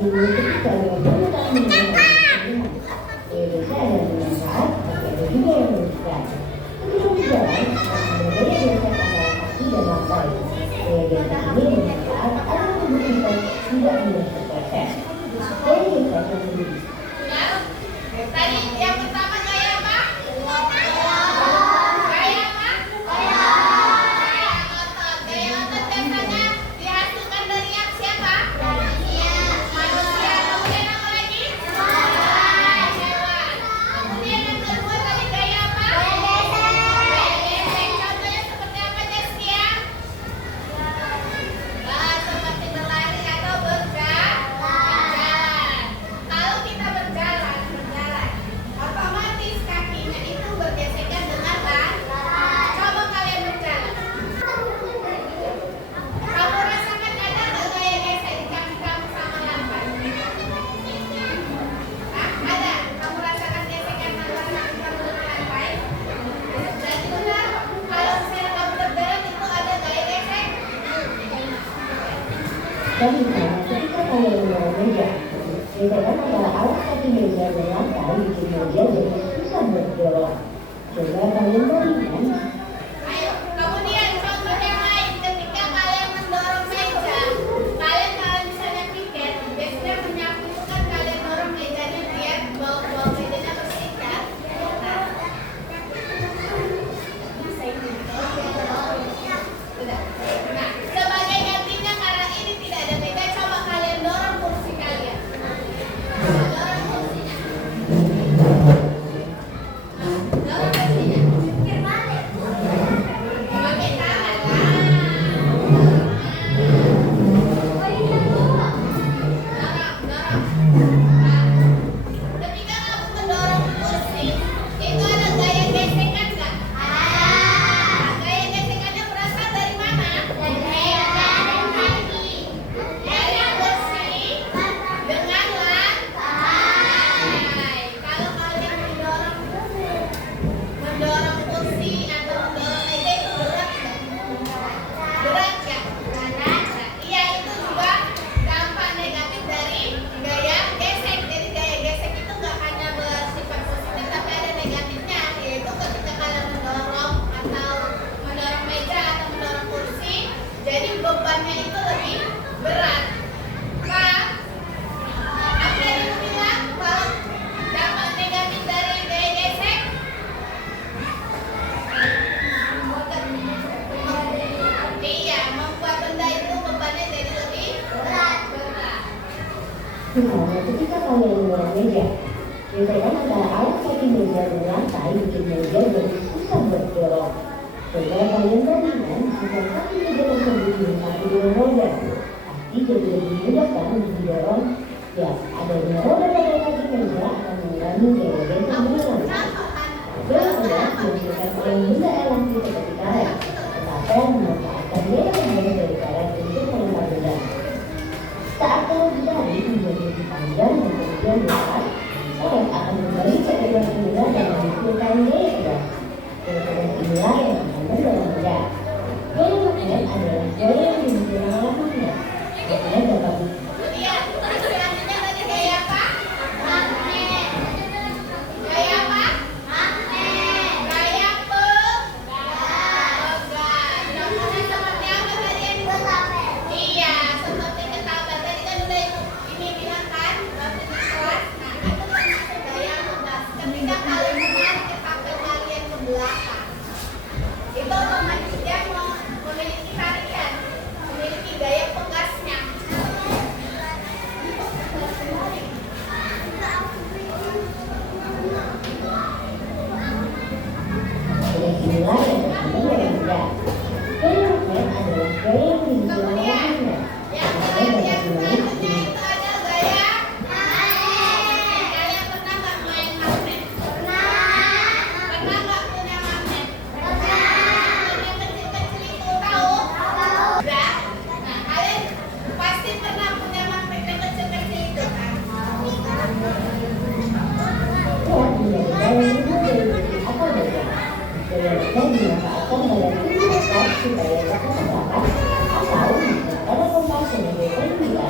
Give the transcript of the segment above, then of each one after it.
ketika menggunakan Indonesia ada yang bermanfaat, tapi ada juga yang merugikan. Ketika berjalan, ada gaya gesek antara kaki dan lantai. Gaya gesek ini bermanfaat karena tubuh kita tidak mudah terpleset. Gaya gesek yang kedua. Tadi yang pertama gaya apa? Gaya apa? Gaya otot. Gaya otot biasanya dihasilkan dari yang siapa? Manusia. Kemudian apa lagi? Hewan. Kemudian yang kedua tadi gaya apa? Gaya gesek. Contohnya seperti apa, Jaskia? Seperti berlari atau berjalan. Kalau kita berjalan, otomatis kakinya itu bergesekan dengan tangan. Coba kalian berjalan. Kamu rasakan ada nggak gaya gesek di kaki kamu sama lantai? Ada. Kamu rasakan gesekan antara kaki kamu dengan lantai? Berarti benar. Kalau misalnya kamu berjalan itu ada gaya gesek. Dan misalnya ketika kalian mendorong meja, gesekan antara alas kaki meja dan lantai bikin meja jadi susah berdorong. Coba kalian bandingkan. Ayo, kemudian contoh yang lain ketika kalian mendorong meja, kalian kalau misalnya pikir, biasanya menyapu itu kan kalian dorong mejanya biar bawah mejanya bersih kan? Sudah. Nah, sebagai gantinya karena ini tidak ada meja, coba kalian dorong kursi kalian. Dorong kursinya. Dorong kursinya. Pakai tangan lah. Dorong. Nah, ketika kamu mendorong kursi, itu ada gaya gesekan nggak? Gaya gesekannya berasal dari mana? Dari kaki. Dari kursi dengan lantai. Kalau kalian mendorong kursi atau mendorong meja itu berat nggak? Berat nggak? Iya, itu juga dampak negatif dari gaya gesek. Jadi gaya gesek itu nggak hanya bersifat positif tapi ada negatifnya, yaitu ketika kalian mendorong atau mendorong meja atau mendorong kursi, jadi bebannya itu lebih berat. Kan? Apa yang ibu bilang kalau dampak negatif dari gaya gesek? Iya, membuat benda itu bebannya jadi lebih berat. Misalnya ketika kalian mendorong meja, gesekan antara alas kaki meja dan lantai bikin meja jadi susah berdorong. Coba kalian bandingkan jika kaki meja tersebut dilengkapi dengan roda, pasti jadi lebih mudah kan untuk didorong. Ya, adanya roda pada kaki meja akan mengurangi gaya gesek dengan lantai. Yang jelas menggunakan paling benda elastis seperti karet, tetapi memanfaatkan gaya membangun dari karet untuk melempar benda. Saat karet ditarik menjadi lebih panjang dan kemudian besar, karet akan kembali ke ujung benda dan menghasilkan gaya tegas. Gaya tegas inilah yang akan mendorong benda. Gaya magnet adalah gaya yang dimiliki oleh magnet. Magnet dapat Kemudian selanjutnya tadi gaya apa? Magnet. Gaya apa? Magnet. Gaya pegang. Contohnya seperti apa tadi yang disebut? Iya, seperti ketapel. Tadi kan udah ini bilang kan waktu di kelas. Nah, itu termasuk gaya pegang. Ketika kalian menarik ketapel kalian ke belakang, itu otomatis dia memiliki tarikan, memiliki gaya pegasnya. gaya inilah yang terkandung dalam benda. Gaya magnet adalah gaya yang dimiliki oleh Kemudian magnet. yang Magnet dapat selanjutnya menarik itu ada gaya magnet. Kalian pernah nggak main magnet? Pernah nggak punya magnet? Yang kecil-kecil itu tahu? Udah? Nah, kalian pasti pernah punya magnet yang kecil-kecil itu kan? kuat menjadi gaya yang lebih atau beda. Gaya magnet dimanfaatkan dalam aktivitas supaya dapat terdapat atau pada kompas sebagai penyedia.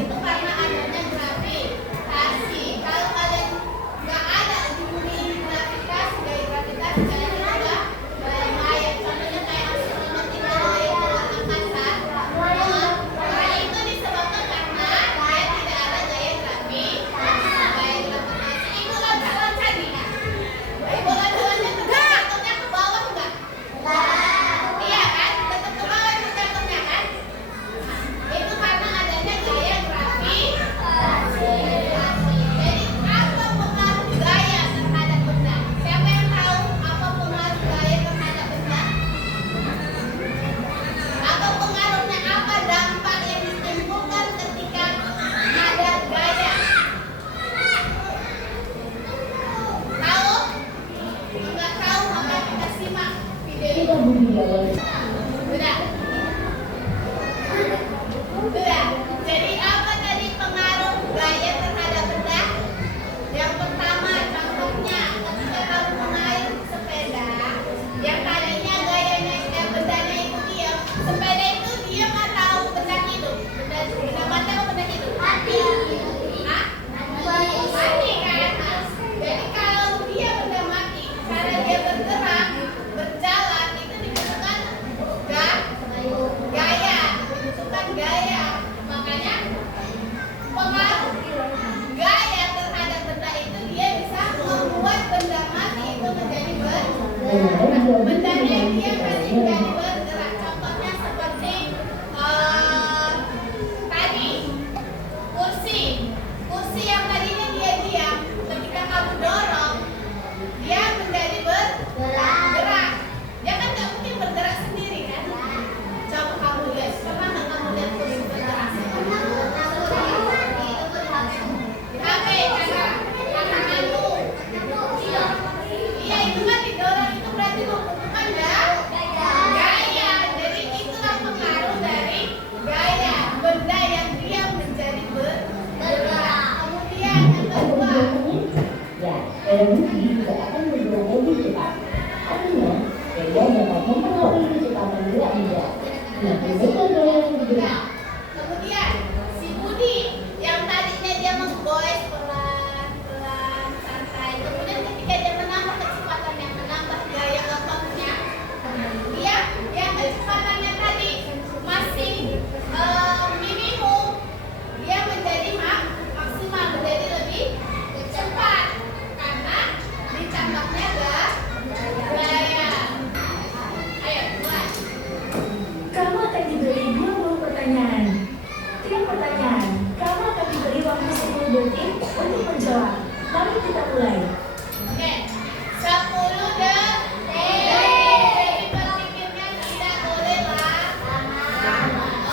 itu karena adanya gravitasi. Kalau kalian nggak ada di gravitasi, dari gravitasi kalian juga mayat. Contohnya kayak astronot itu yang keluar angkasa. Nah, itu disebabkan karena dia tidak ada gaya gravitasi. Itu loncat-loncat nih. Bola-bolanya jatuhnya ke bawah nggak? Iya kan? Tetap ke bawah itu jatuhnya kan? Itu karena adanya gaya gravitasi. Jadi apa pengaruh gaya terhadap benda? Siapa yang tahu apa pengaruh gaya terhadap benda? Apa pengaruhnya, apa dampak yang ditimbulkan ketika ada gaya? Tahu? Nggak tahu, maka kita simak video ini. Kita budidayakan. Sudah. Sudah. Jadi apa tadi pengaruh gaya terhadap benda? Yang pertama, contohnya ketika kamu mengayuh sepeda, yang tadinya gayanya bendanya itu diam, sepeda itu diam atau benda hidup? Benda mati atau benda hidup? Mati. Hah? Mati kan? Jadi kalau dia benda mati, cara dia bergerak, berjalan itu dibutuhkan gaya, dibutuhkan gaya. Makanya pengaruh gaya terhadap benda itu dia bisa membuat benda mati itu menjadi bendanya yang dia tadi menjadi bergerak. Contohnya seperti tadi kursi yang tadinya dia diam, ketika kamu dorong dia menjadi bergerak. Dia kan nggak mungkin bergerak sendiri kan? Coba kamu lihat, pernah nggak kamu lihat kursi bergerak? Oke, karena anu. Iya, itu kan didorong, itu berarti membutuhkan gaya. Jadi itulah pengaruh dari gaya, benda yang dia menjadi bergerak. Kemudian yang kedua, Ya, sepeda besi juga akan mendorong lebih cepat. Artinya, sepeda dapat mempengaruhi kecepatan gerak juga. Nah, berbeda gaya yang bergerak. kemudian si Budi yang tadinya dia menggoes pelan-pelan santai, kemudian ketika dia menambah kecepatannya, menambah gaya ototnya, dia yang kecepatannya tadi masih minimum, dia menjadi maksimal, menjadi lebih cepat karena ditambahnya gaya. Ayo mulai. Kamu akan diberi 20 pertanyaan. Tiap pertanyaan, kamu akan diberi waktu 10 detik untuk menjawab. Mari kita mulai. Oke, 10 detik. Jadi berpikirnya tidak boleh lama.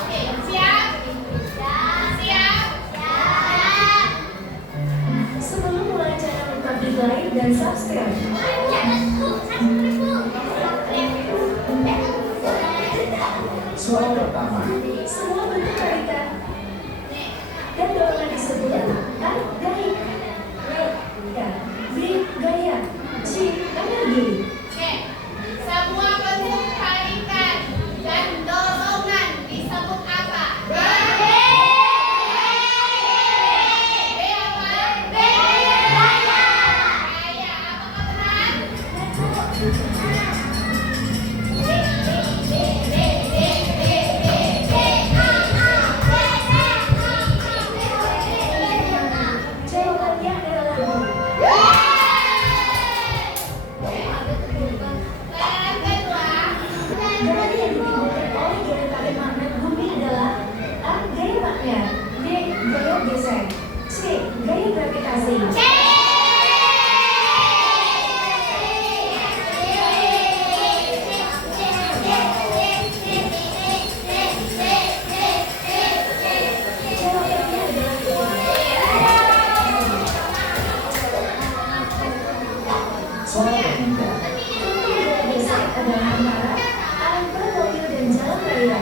Oke, siap? Siap? Sebelum mulai, jangan lupa di like dan subscribe. Soal pertama, Semua bentuk tarikan dan dorongan disebut A. Daya, B. Gaya, C. Energi. Oke, semua bentuk tarikan dan dorongan disebut apa? B apa? Gaya. Apakah benar? Jawabannya adalah B. Pertanyaan kedua. Gaya yang ditimbulkan oleh gaya tarik magnet bumi adalah A. Gaya magnet, B. Gaya geser, C. Gaya gravitasi. Jawabannya adalah soal ketiga, Contoh gaya geser adalah antara arah mobil dan jalan raya,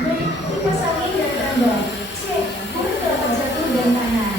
B. Kipas angin dan tanda, C. Burung dapat jatuh dan tanah.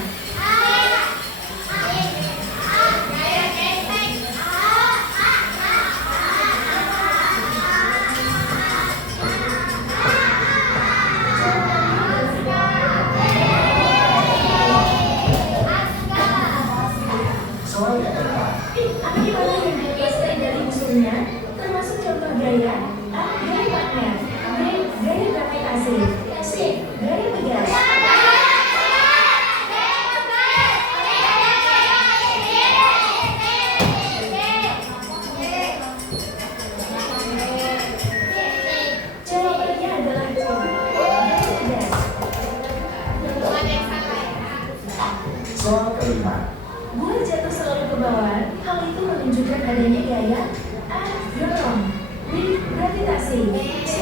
kelima. Buat jatuh selalu ke bawah, hal itu menunjukkan adanya gaya dorong, gravitasi. C.